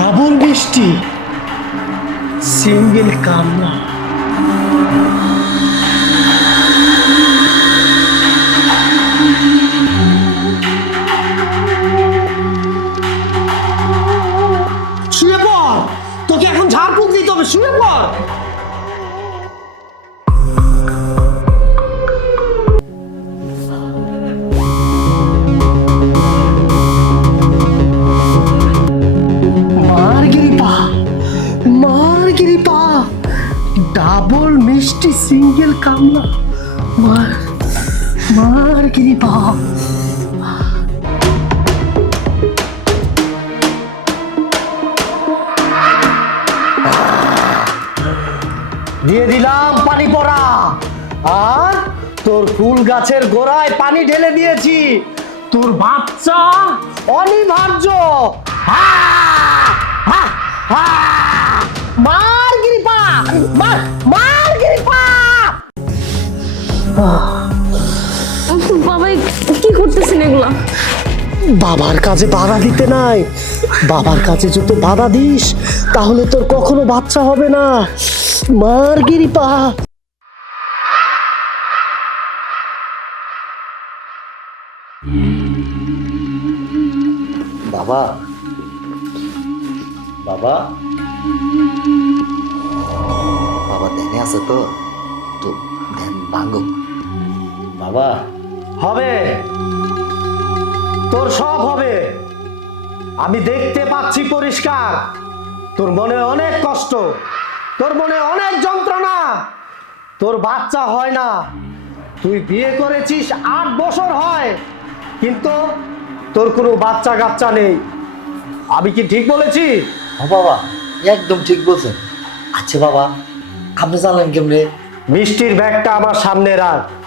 Double বৃষ্টি single কান্না। শুয়ে পড় তোকে এখন ঝাড়ফুঁক দিতে হবে শুয়ে পড়। সিঙ্গেল কামলা মার মারগিরিপা দিয়ে দিলাম পানি পড়া। আর তোর ফুল গাছের গোড়ায় পানি ঢেলে দিয়েছি। তোর বাচ্চা অনিবার্য! মার, গিরিপা। মার মার। বাবা কি করতেছেন এগুলা? বাবার কাজে বাধা দিতে নাই। বাবার কাছে যদি বাধা দিস, তাহলে তোর কখনো বাচ্চা হবে না। মার গিরিপা বাবা। বাবা। বাবা ধ্যানে আছে তো? তো ধ্যান ভাঙুক। বাবা। হবে। তোর সব হবে। আমি দেখতে পাচ্ছি পরিষ্কার। তোর মনে অনেক কষ্ট। তোর মনে অনেক যন্ত্রণা। তোর বাচ্চা হয় না। তুই বিয়ে করেছিস আট বছর হয়। কিন্তু তোর কোনো বাচ্চা কাচ্চা নেই। আমি কি ঠিক বলেছি? ও বাবা একদম ঠিক বলছেন। আচ্ছা বাবা আপনি জানলেন কেমনে? মিষ্টির ব্যাগটা আমার সামনে রাখ।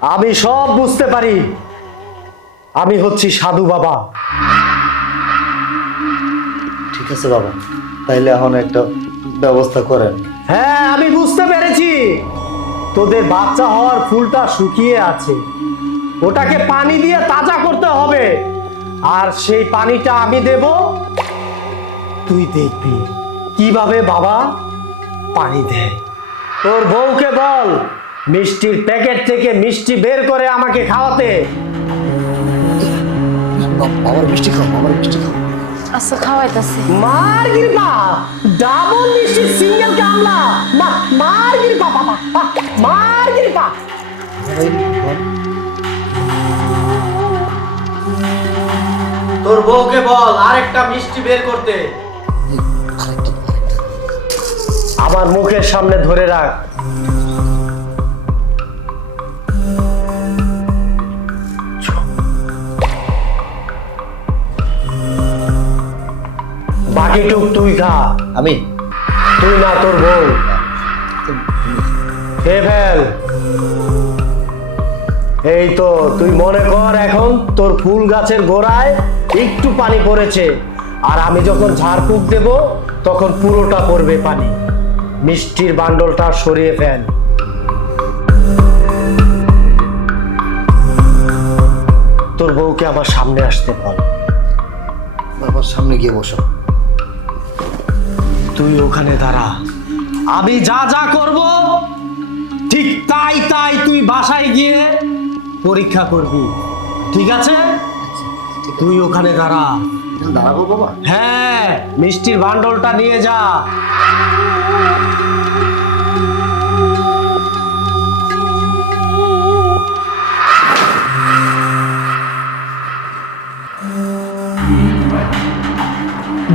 আমি সব বুঝতে পারি। আমি হচ্ছি সাধু বাবা। ঠিক আছে বাবা তাইলে এখন একটা ব্যবস্থা করেন। হ্যাঁ আমি বুঝতে পেরেছি। তোদের বাচ্চা হওয়ার ফুলটা শুকিয়ে আছে। ওটাকে পানি দিয়ে তাজা করতে হবে। আর সেই পানিটা আমি দেব। তুই দেখবি কীভাবে বাবা পানি দেয়। তোর বউকে বল। মিষ্টির প্যাকেট থেকে মিষ্টি বের করে আমাকে খাওয়াতে। বাবার মিষ্টি খাও বাবার মিষ্টি খাও। আচ্ছা খাওয়াইতাছি। মার গিরপা ডাবল মিষ্টি সিঙ্গেল কামলা মা মার গিরপা বাবা মার গিরপা তোর বউকে বল আরেকটা মিষ্টি বের করতে। আমার মুখের সামনে ধরে রাখ। বাকিটুক তুই খা আমি, তুই না তোর বউ। ফেল এই তো, তুই মনে কর এখন তোর ফুল গাছের গোড়ায় একটু পানি পড়েছে, আর আমি যখন ঝাড়ফুঁক দেব, তখন পুরোটা পড়বে পানি। মিষ্টির বান্ডলটা সরিয়ে ফেল। তোর বউকে আমার সামনে আসতে বল। সামনে গিয়ে বসো। তুই ওখানে দাঁড়া। আমি যা যা করব ঠিক তাই তাই তুই বাসায় গিয়ে পরীক্ষা করবি। ঠিক আছে? তুই ওখানে দাঁড়া। দাঁড়াবো বাবা? হ্যাঁ মিষ্টির বান্ডলটা নিয়ে যা।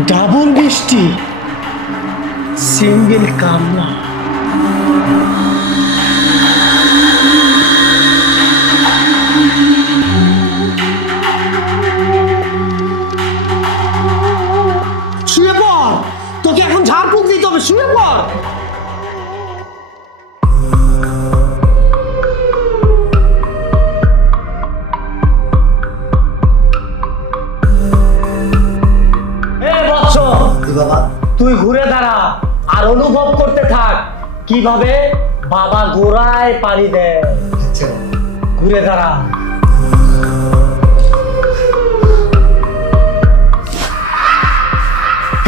ডাবল মিষ্টি। সিঙ্গেল কামলা শুয়ে পড়। তোকে এখন ঝাড়ফুঁক দিতে হবে শুয়ে পড়। এ বাবা তুই ঘুরে দাঁড়া। আর অনুভব করতে থাক। কীভাবে? বাবা গোড়ায় পাড়ি দেয়। আচ্ছা। ঘুরে দাঁড়া।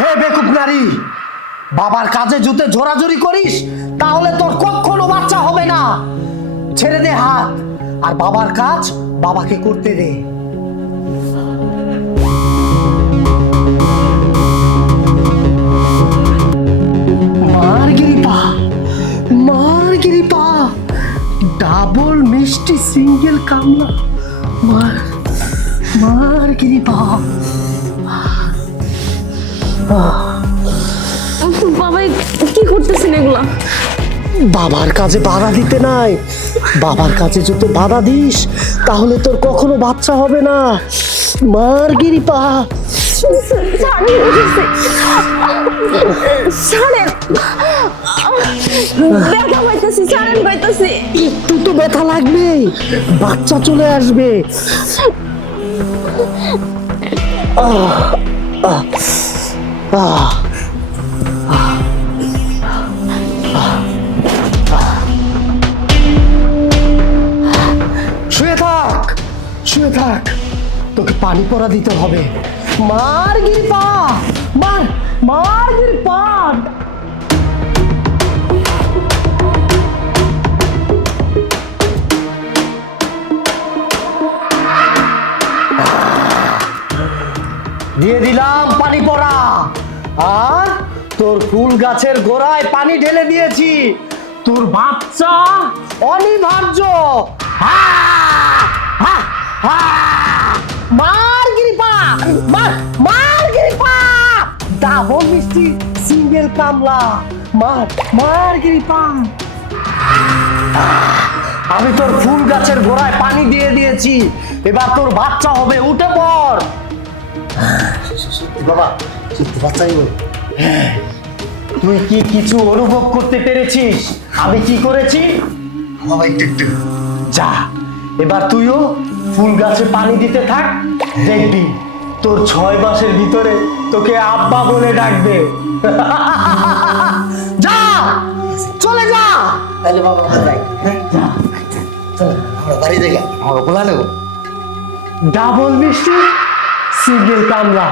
হে বেকুব নারী বাবার কাজে জুতে জোরাজুরি করিস তাহলে তোর কখনো বাচ্চা হবে না। ছেড়ে দে হাত আর বাবার কাজ বাবাকে করতে দে। মার গিরিপা মার গিরিপা ডাবল মিষ্টি সিঙ্গেল কামলা মার মার গিরিপা বাবাই কি করতেছেন এগুলা? বাবার কাজে বাধা দিতে নাই। বাবার কাজে যদি বাধা দিস তাহলে তোর কখনো বাচ্চা হবে না। মার ব্যথা পাইতেছি পাইতেছি একটু তো ব্যথা লাগবে বাচ্চা চলে আসবে। শুয়ে থাক শুয়ে থাক তোকে পানি পরা দিতে হবে দিয়ে দিলাম পানি পড়া আর তোর ফুল গাছের গোড়ায় পানি ঢেলে দিয়েছি তোর বাচ্চা অনিবার্য হা! হা! হা! গিরিপা মার মার গিরিপা ডাবল মিষ্টি সিঙ্গেল কামলা। মার মার গিরিপা আমি তোর ফুল গাছের গোড়ায় পানি দিয়ে দিয়েছি। এবার তোর বাচ্চা হবে উঠে পড়। বাবা বাচ্চাই তুই কি কিছু অনুভব করতে পেরেছিস? আমি কি করেছি? বাবা একটু একটু। যা এবার তুইও ফুল গাছে পানি দিতে থাক দেখবি। তোর ছয় মাসের ভিতরে তোকে আব্বা বলে ডাকবে। যা! চলে যা! তাহলে বাবা যাই। হ্যাঁ চল আমরা বাড়ি বলা নেব ডাবল মিষ্টি সিঙ্গেল কামলা